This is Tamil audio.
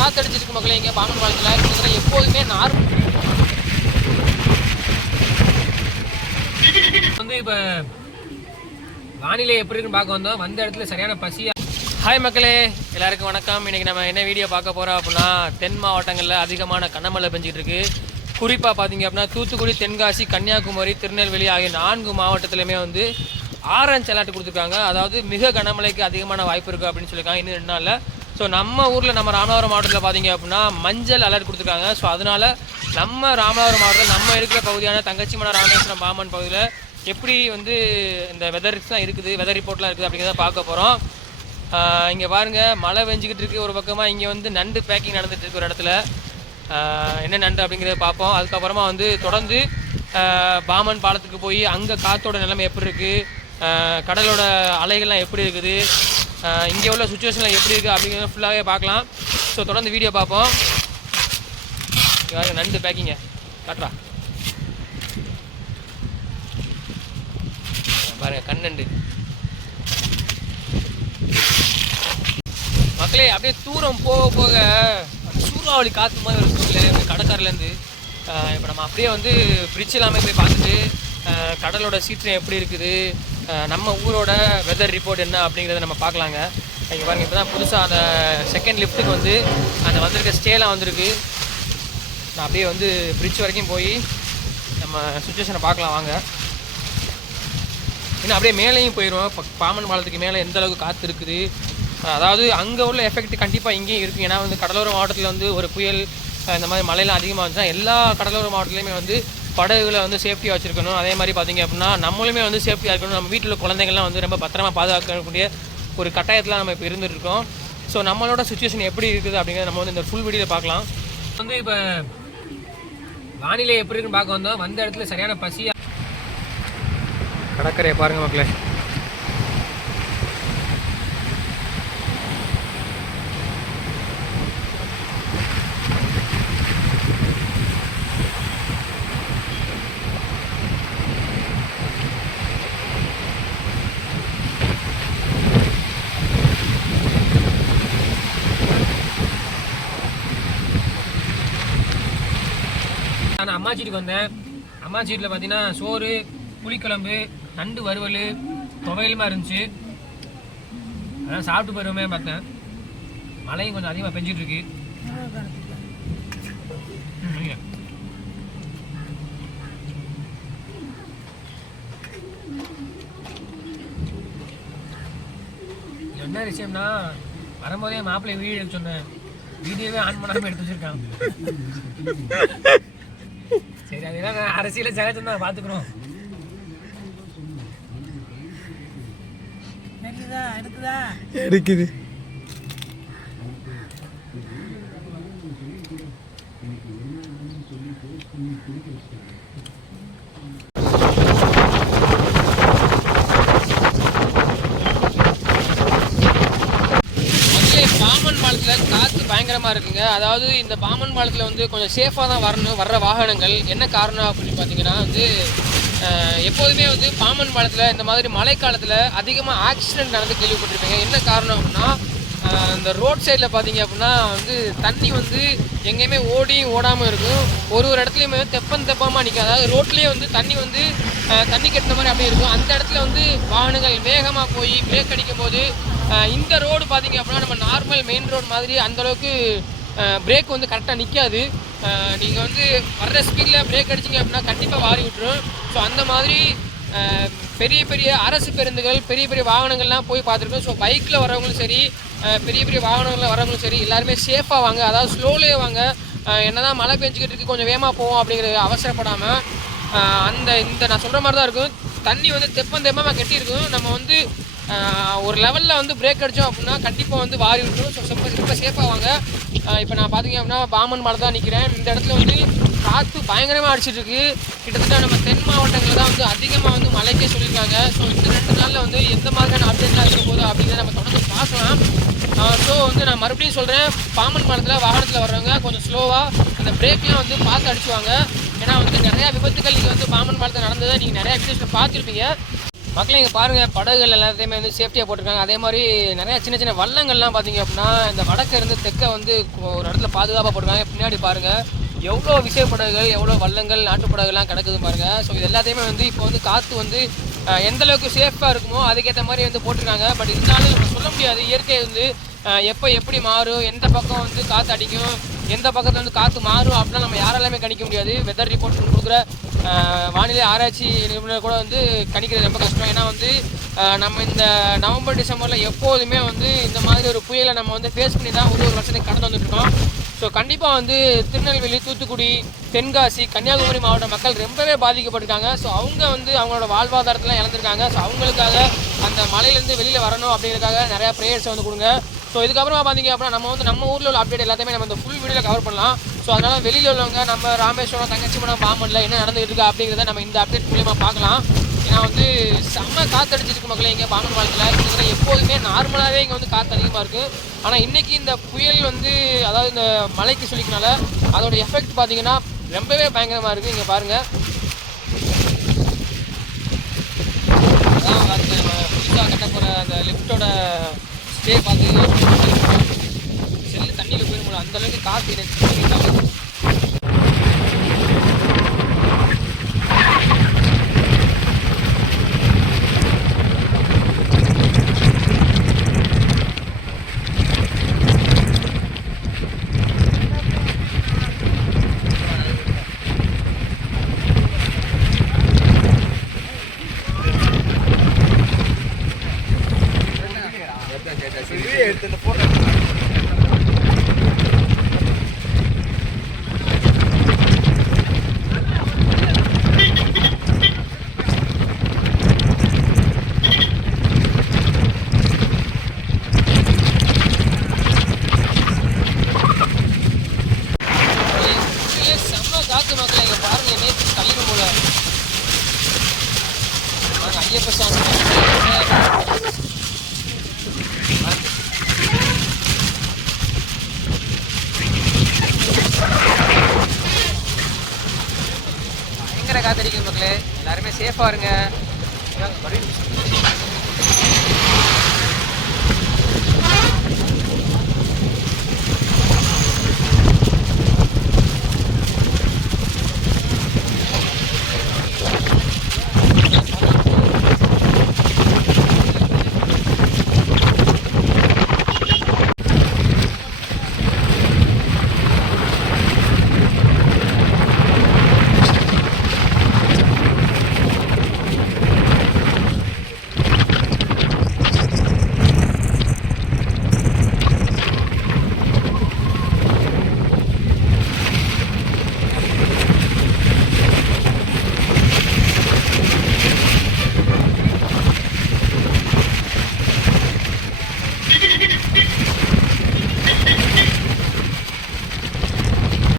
காத்தடிச்சிருக்கு மக்களே இங்கே பாம்பன் பாலத்தில். கிட்டத்தட்ட எப்போதுமே நார் வந்து இப்போ வானிலை எப்படி இருக்குன்னு பார்க்க வந்தோம். வந்த இடத்துல சரியான பசியா ஹாய் மக்களே எல்லாருக்கும் வணக்கம். இன்னைக்கு நம்ம என்ன வீடியோ பார்க்க போறோம் அப்படின்னா தென் மாவட்டங்களில் அதிகமான கனமழை பெஞ்சிட்டு இருக்கு குறிப்பாக பார்த்தீங்க அப்படின்னா தூத்துக்குடி தென்காசி கன்னியாகுமரி திருநெல்வேலி ஆகிய நான்கு மாவட்டத்திலுமே வந்து ஆரஞ்ச் அலர்ட் கொடுத்துருக்காங்க. அதாவது மிக கனமழைக்கு அதிகமான வாய்ப்பு இருக்குது அப்படின்னு சொல்லியிருக்காங்க. இன்னும் ரெண்டு நாளில் ஸோ நம்ம ஊரில் நம்ம ராமநாதபுரம் மாவட்டத்தில் பார்த்தீங்க அப்படின்னா மஞ்சள் அலர்ட் கொடுத்துருக்காங்க. ஸோ அதனால் நம்ம ராமநாதபுரம் மாவட்டத்தில் நம்ம இருக்கிற பகுதியான தங்கச்சிமலை ராமேஸ்வரம் பாமன் பகுதியில் எப்படி வந்து இந்த வெதர்ஸ்லாம் இருக்குது வெதர் ரிப்போர்ட்லாம் இருக்குது அப்படிங்கிறத பார்க்க போகிறோம் இங்கே பாருங்கள் மழை வெஞ்சிக்கிட்டு இருக்கு ஒரு பக்கமாக இங்கே வந்து நண்டு பேக்கிங் நடந்துட்டு இருக்கு ஒரு இடத்துல. என்ன நண்டு அப்படிங்கிறத பார்ப்போம். அதுக்கப்புறமா வந்து தொடர்ந்து பாமன் பாலத்துக்கு போய் அங்கே காற்றோட நிலைமை எப்படி இருக்குது கடலோட அலைகள்லாம் எப்படி இருக்குது? இங்கே உள்ள சுச்சுவேஷனில் எப்படி இருக்குது அப்படிங்கிறத ஃபுல்லாகவே பார்க்கலாம். ஸோ தொடர்ந்து வீடியோ பார்ப்போம். யாரும் நண்டு பேக்கிங்க காட்டுறா. பாருங்கள் கண்ணண்டு மக்களே அப்படியே தூரம் போக போக சூறாவளி காற்று மாதிரி இருக்குங்களே கடற்கரையிலேருந்து. இப்போ நம்ம அப்படியே வந்து பிரிட்ஜ் எல்லாமே போய் பார்த்துட்டு கடலோட சீற்றம் எப்படி இருக்குது நம்ம ஊரோட வெதர் ரிப்போர்ட் என்ன அப்படிங்கிறத நம்ம பார்க்கலாங்க. இங்கே பாருங்கள் இப்போ தான் புதுசாக அந்த செகண்ட் லிஃப்ட்டுக்கு வந்து அந்த வந்திருக்க ஸ்டேலாம் வந்திருக்கு. நான் அப்படியே வந்து பிரிட்ஜ் வரைக்கும் போய் நம்ம சுச்சுவேஷனை பார்க்கலாம் வாங்க. இன்னும் அப்படியே மேலேயும் போயிடுவோம் இப்போ பாமன் பாலத்துக்கு மேலே எந்த அளவுக்கு காற்று இருக்குது. அதாவது அங்கே உள்ள எஃபெக்ட் கண்டிப்பாக இங்கேயும் இருக்குது ஏன்னா வந்து கடலோர மாவட்டத்தில் வந்து ஒரு புயல் இந்த மாதிரி மழையெல்லாம் அதிகமாக வந்துச்சுன்னா எல்லா கடலோர மாவட்டத்துலையுமே வந்து படகுகளை வந்து சேஃப்டியாக வச்சுருக்கணும். அதே மாதிரி பார்த்தீங்க அப்படின்னா நம்மளுமே வந்து சேஃப்டியாக இருக்கணும். நம்ம வீட்டில் குழந்தைங்கள்லாம் வந்து ரொம்ப பத்திரமா பாதுகாக்கக்கூடிய ஒரு கட்டாயத்தில் நம்ம இப்போ இருந்துருக்கோம் ஸோ நம்மளோட சுச்சுவேஷன் எப்படி இருக்குது அப்படிங்கிறத நம்ம வந்து இந்த ஃபுல் வீடியோவில் பார்க்கலாம் வந்து இப்போ வானிலை எப்படி இருக்குன்னு பார்க்க வந்தோம். வந்த இடத்துல சரியான பசியாக கடற்கரையை பாருங்க மக்களே. நான் அம்மாச்சீட்டுக்கு வந்தேன். அம்மா பார்த்தீங்கன்னா சோறு புளிக்குழம்பு நண்டு வறுவல் துவையலுமா இருந்துச்சு. அதான் சாப்பிட்டு போயிருவோமே பார்த்தேன். மழையும் கொஞ்சம் அதிகமாக பெஞ்சிட்டு இருக்கு. என்ன விஷயம்னா வரும்போதே மாப்பிள்ளை வீடியோ எடுத்து சொன்னேன். வீடியோவே ஆன் பண்ணாமல் எடுத்து வச்சிருக்கான். நான் அரசியல ஜெகத்தம் தான் பார்த்துக்குறோம் இருக்குது மக்களே பாமன் பாலத்தில் காற்று பயங்கரமாக இருக்குங்க. அதாவது இந்த பாமன் பாலத்தில் வந்து கொஞ்சம் சேஃபாக தான் வரணும் வர்ற வாகனங்கள். என்ன காரணம் அப்படின்னு பார்த்தீங்கன்னா வந்து எப்போதுமே வந்து பாமன் பாலத்தில் இந்த மாதிரி மழைக்காலத்தில் அதிகமாக ஆக்சிடென்ட் நடந்து கேள்விப்பட்டிருப்பீங்க. என்ன காரணம் அப்படின்னா இந்த ரோட் சைடில் பார்த்தீங்க அப்படின்னா வந்து தண்ணி வந்து எங்கேயுமே ஓடி ஓடாமல் இருக்கும். ஒரு ஒரு இடத்துலையுமே தெப்பம் தெப்பமாக நிற்கும் அதாவது ரோட்லேயே வந்து தண்ணி வந்து தண்ணி கட்டின மாதிரி அப்படியே இருக்கும். அந்த இடத்துல வந்து வாகனங்கள் வேகமாக போய் பிரேக் அடிக்கும் போது இந்த ரோடு பார்த்திங்க அப்படின்னா நம்ம நார்மல் மெயின் ரோடு மாதிரி அந்தளவுக்கு பிரேக் வந்து கரெக்டாக நிற்காது நீங்கள் வந்து வர்ற ஸ்பீடில் பிரேக் அடிச்சிங்க அப்படின்னா கண்டிப்பாக வாரி விட்டுரும். ஸோ அந்த மாதிரி பெரிய பெரிய அரசு பேருந்துகள் பெரிய பெரிய வாகனங்கள்லாம் போய் பார்த்துருக்கோம். ஸோ பைக்கில் வரவங்களும் சரி பெரிய பெரிய வாகனங்களில் வரவங்களும் சரி எல்லாருமே சேஃபாக வாங்க. அதாவது ஸ்லோலே வாங்க. என்ன என்னதான் மழை பெஞ்சிக்கிட்டு இருக்குது கொஞ்சம் வேகமாக போவோம் அப்படிங்கிறது அவசரப்படாமல் அந்த இந்த நான் சொல்கிற மாதிரி தான் இருக்கும். தண்ணி வந்து தெப்பம் தெப்பமாக கட்டியிருக்கும். நம்ம வந்து ஒரு லெவலில் வந்து பிரேக் அடித்தோம் அப்படின்னா கண்டிப்பாக வந்து வாரி விட்டுரும் ஸோ ரொம்ப ரொம்ப சேஃபாக வாங்க. இப்போ நான் பார்த்தீங்க அப்படின்னா பாமன் மலை தான் நிற்கிறேன் இந்த இடத்துல வந்து காற்று பயங்கரமாக அடிச்சிட்ருக்கு கிட்டத்தட்ட நம்ம தென் மாவட்டங்களில் தான் வந்து அதிகமாக வந்து மழைக்கே சொல்லியிருக்காங்க. ஸோ இந்த ரெண்டு நாளில் வந்து எந்த மாதிரியான அப்டேட்லாம் இருக்க போதும் அப்படிங்கிறத நம்ம தொடர்ந்து பார்க்கலாம். ஸோ வந்து நான் மறுபடியும் சொல்கிறேன் பாமன் மரத்தில் வாகனத்தில் வர்றவங்க கொஞ்சம் ஸ்லோவாக அந்த பிரேக்லாம் வந்து பார்த்து அடிச்சுவாங்க. ஏன்னா வந்து நிறையா விபத்துகள் நீங்கள் வந்து பாமன் மலத்தில் நடந்ததை நீங்கள் நிறையா வீடியோஸில் பார்த்துருப்பீங்க. மக்களே இங்கே பாருங்கள் படகுகள் எல்லாத்தையுமே வந்து சேஃப்டியாக போட்டிருக்காங்க. அதே மாதிரி நிறையா சின்ன சின்ன வள்ளங்கள்லாம் பார்த்தீங்க அப்படின்னா இந்த வடக்க இருந்து தெற்க வந்து ஒரு இடத்துல பாதுகாப்பாக போட்டிருக்காங்க. பின்னாடி பாருங்கள் எவ்வளோ விசைப்படகுகள் எவ்வளோ வள்ளங்கள் நாட்டுப்படகுலாம் கிடக்குது பாருங்கள் ஸோ இது எல்லாத்தையுமே வந்து இப்போ வந்து காற்று வந்து எந்த அளவுக்கு சேஃபாக இருக்குமோ அதுக்கேற்ற மாதிரி வந்து போட்டிருக்காங்க. பட் இருந்தாலும் நம்ம சொல்ல முடியாது இயற்கை வந்து எப்போ எப்படி மாறும் எந்த பக்கம் வந்து காற்று அடிக்கும் எந்த பக்கத்தில் வந்து காற்று மாறும் அப்படிலாம் நம்ம யாராலுமே கணிக்க முடியாது. வெதர் ரிப்போர்ட் கொடுக்குற வானிலை ஆராய்ச்சி நிபுணர் கூட வந்து கணிக்கிறது ரொம்ப கஷ்டம். ஏன்னா வந்து நம்ம இந்த நவம்பர் டிசம்பரில் எப்போதுமே வந்து இந்த மாதிரி ஒரு புயலை நம்ம வந்து ஃபேஸ் பண்ணி தான் ஒரு ஒரு வருஷத்துக்கு கடந்து வந்துட்டுருக்கோம் ஸோ கண்டிப்பாக வந்து திருநெல்வேலி தூத்துக்குடி தென்காசி கன்னியாகுமரி மாவட்ட மக்கள் ரொம்பவே பாதிக்கப்பட்டிருக்காங்க. ஸோ அவங்க வந்து அவங்களோட வாழ்வாதாரத்தெலாம் இழந்திருக்காங்க. ஸோ அவங்களுக்காக அந்த மலையிலேருந்து வெளியில் வரணும் அப்படிங்கிறதுக்காக நிறையா ப்ரேயர்ஸ் வந்து கொடுங்க. ஸோ இதுக்கப்புறமா பார்த்தீங்க அப்படின்னா நம்ம வந்து நம்ம ஊரில் உள்ள அப்டேட் எல்லாத்தையுமே நம்ம இந்த ஃபுல் வீடியோவில் கவர் பண்ணலாம். ஸோ அதனால் வெளியில் உள்ளவங்க நம்ம ராமேஸ்வரம் தங்கச்சி தங்கச்சிமடம் பாம்பனில் என்ன நடந்துகிட்டு இருக்கா அப்படிங்கிறத நம்ம இந்த அப்டேட் மூலியமாக பார்க்கலாம். ஏன்னா வந்து செம்ம காத்தடிச்சிருக்கு மக்களே இங்கே பாம்பன் வாழ்க்கையில். கிட்டத்தட்ட எப்போதுமே நார்மலாகவே இங்கே வந்து காற்று அதிகமாக இருக்குது ஆனால் இன்றைக்கி இந்த புயல் வந்து அதாவது இந்த மலைக்கு சொல்லிக்கனால அதோட எஃபெக்ட் பார்த்தீங்கன்னா ரொம்பவே பயங்கரமாக இருக்குது இங்கே பாருங்கள் அதான் அந்த புதுசாக கட்ட அந்த லிஃப்ட்டோட ஸ்டே பார்த்தீங்கன்னா அந்த அளவுக்கு காற்று காத்தடிக்குது மக்களே. எல்லாருமே சேஃபாக இருங்க.